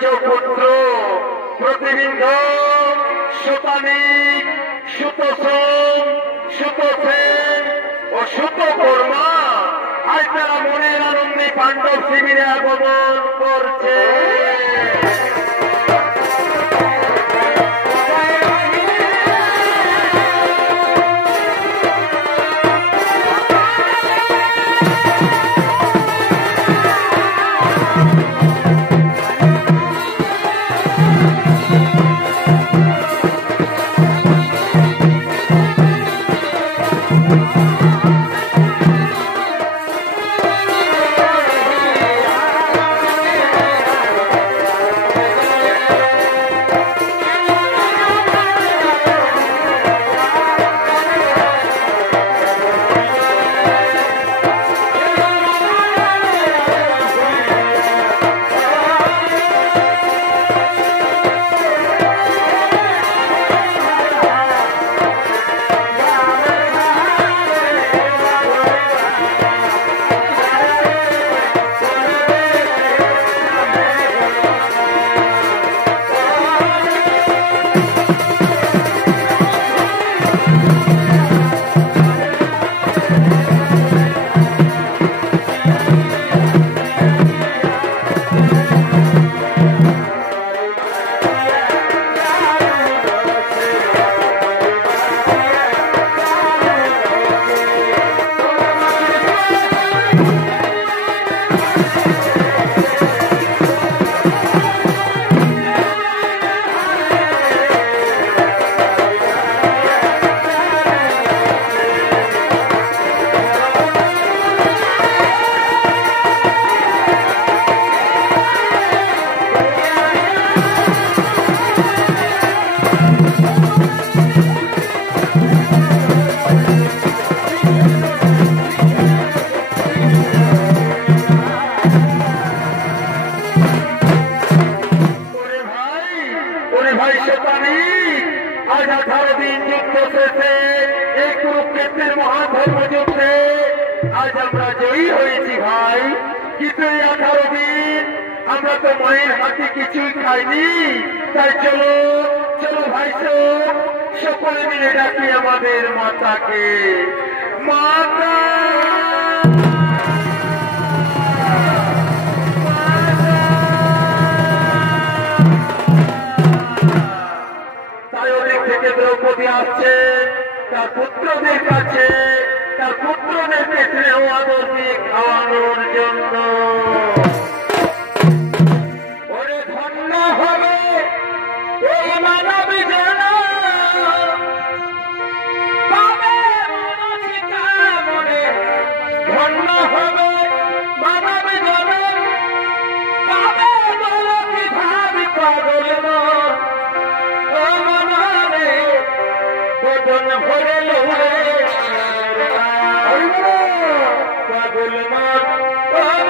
পুত্র প্রতিবিম্ব সুতানিক সুতোসম সুতোসেন ও সুতকর্মা আজ তারা মনের আনন্দে পাণ্ডব শিবিরে আগমন করছে। আজ আমরা জয়ী হয়েছি ভাই, কিন্তু এই 18 দিন আমরা তো মায়ের হাতে কিছুই খাইনি। তাই চলো চলো ভাই, সকলে মিলে ডাকি আমাদের মাতাকে। মাতা তাই ওদিক থেকে দ্রৌপদী আসছে তার পুত্রদের কাছে, তার পুত্রদেরকে স্নেহ আদর দিয়ে খাওয়ানোর জন্য। ওরে ধন্য হবে এই মানবী জন, পাবে মনসিকা মনে। ধন্য হবে মানবী জন, পাবে বলতি ভাবি পাগল ও মনে বদন ভরে লোরে পাগল মান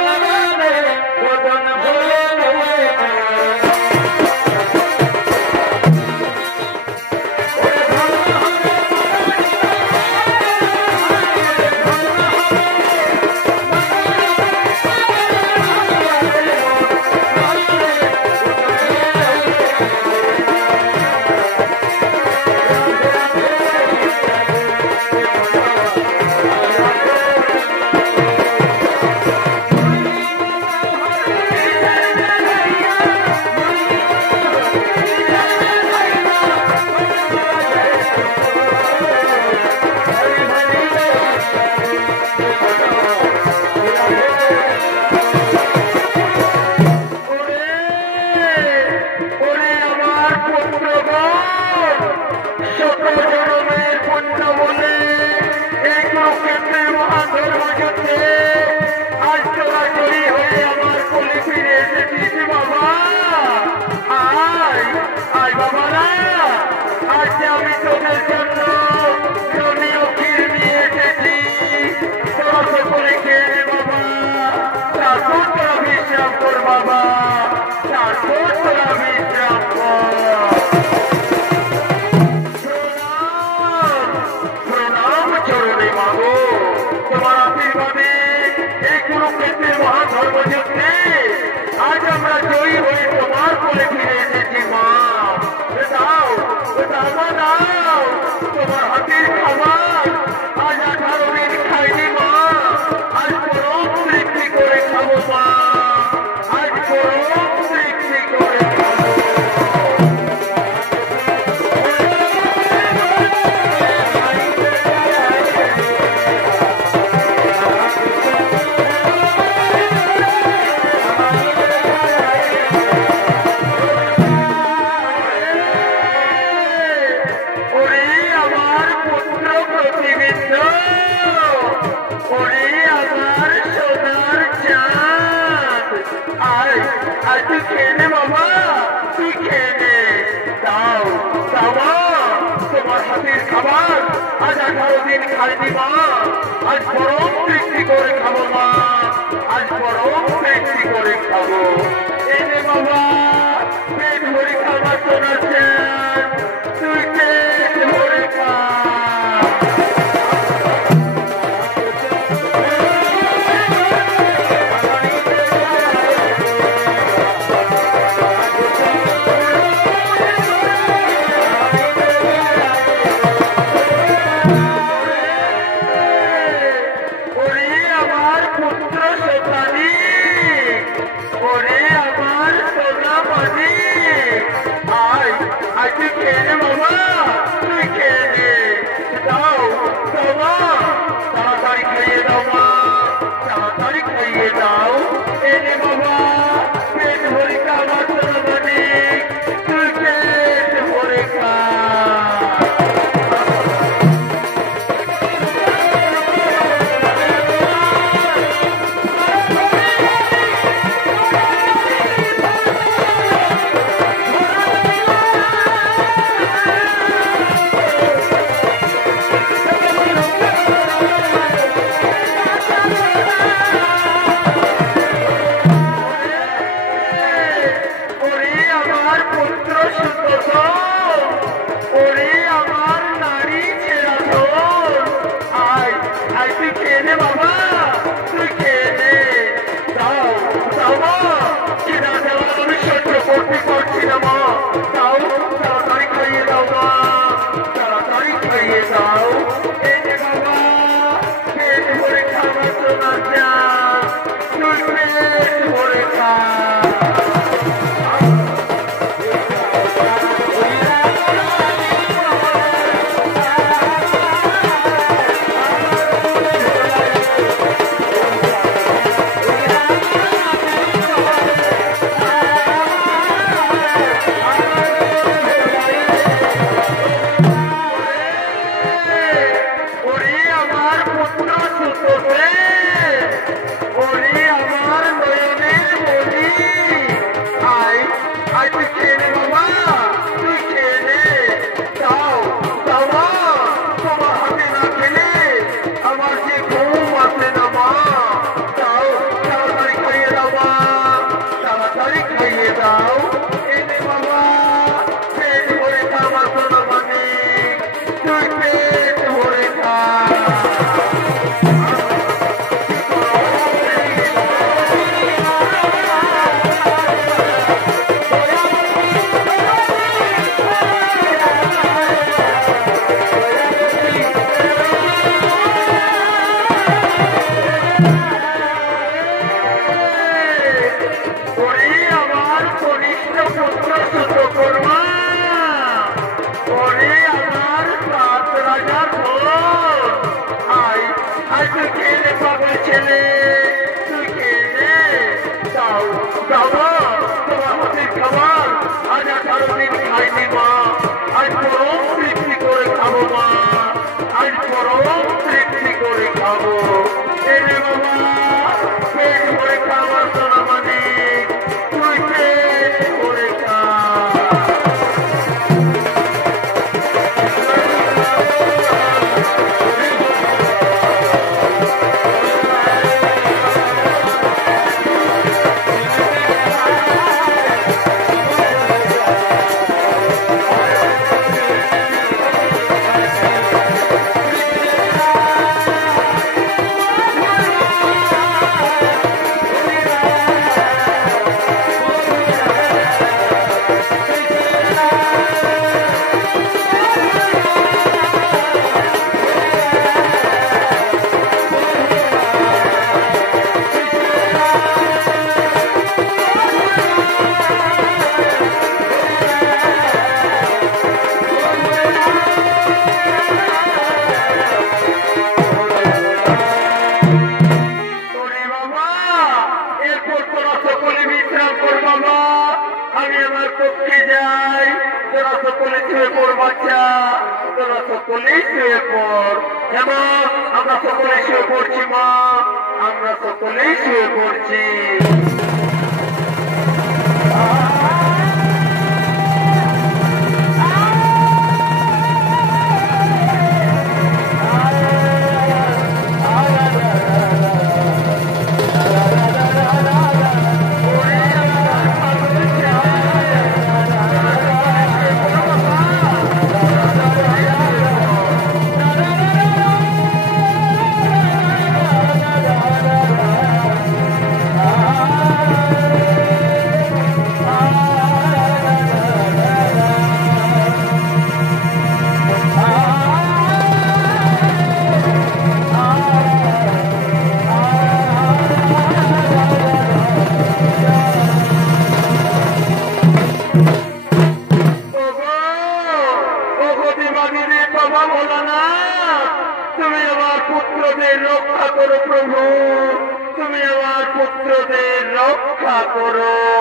বদন ভরে লোরে। आज আমরা জয়ী হয়ে তোমার করে ফিরে এসেছি মা। দাও মা দাও তোমার হাতের খাবার। আজ 18 দিন খাইনি মা, আজ পরম তৃপ্তি করে খাবো মা, আজ পরম তৃপ্তি করে খাবো। তুই খেয়ে নে বাবা, তুই খেয়ে নে। দাও মা তোমার হাতের খাবার। আজ 18 দিন খাইনি মা, আজ পরম তৃপ্তি করে খাবো মা, আজ পরম তৃপ্তি করে খাবো। এই নে বাবা পেট ভরে খাবার শোনাচ্ছেন, তুই পেট ভরে খা। তোমার পক্ষে যাই। তোরা সকলে শুয়ে পড় বাচ্চা, তোরা সকলে শুয়ে পড়। এবং আমরা সকলে শুয়ে পড়ছি মা, আমরা সকলে শুয়ে পড়ছি। তুমি আমার পুত্রদের রক্ষা করো প্রভু, তুমি আমার পুত্রদের রক্ষা করো।